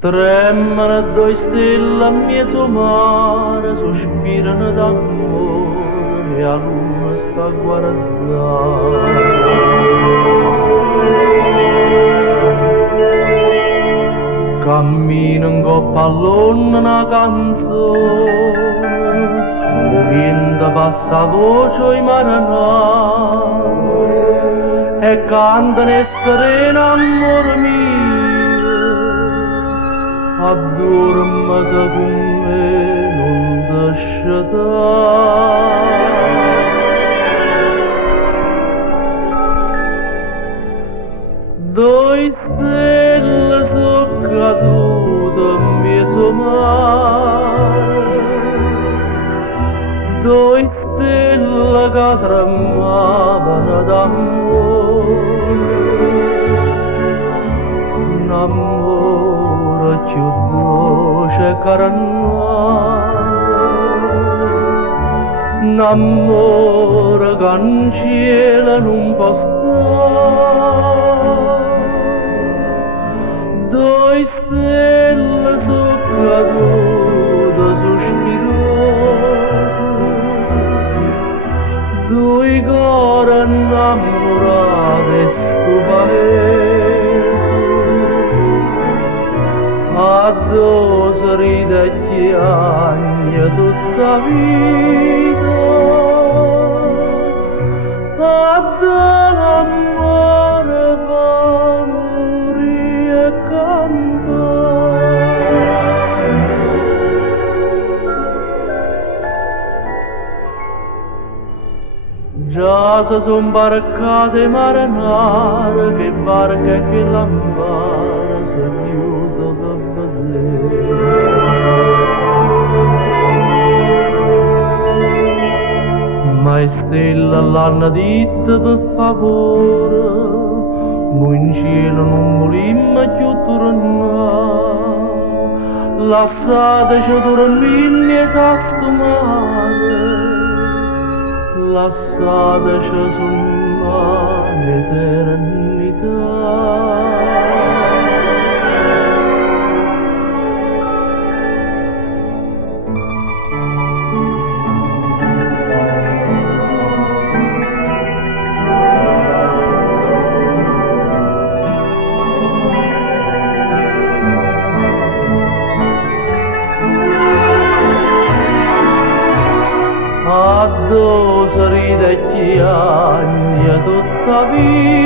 Tremano due stelle a mezzo mare, sospirano d'amore e a luna sta a guardare. Cammino in coppa all'onna una canzone, il vento passa a voce i marinai e cantano e sereno amore mio. Addormata con me, non lasciare. Due stelle sono cadute in mezzo mare, due stelle che tremavano d'amore, più dolce carnale, un amore che in cielo non può stare. Due stelle sono cadute sospirose, due cuori innamorati e sto paese. Addosso ride e chiagna tutta vita, addosso l'amore fa morire e campare. Già si son barcate marinare, che barca e che lampare si aiuta per vedere. Ma le stelle l'hanno detto per favore, noi in cielo non volimmo più tornare, lasciateci dormire e stastomare, lasciateci sonnare l'eternità. Addosso ride e chiagna tutta vita,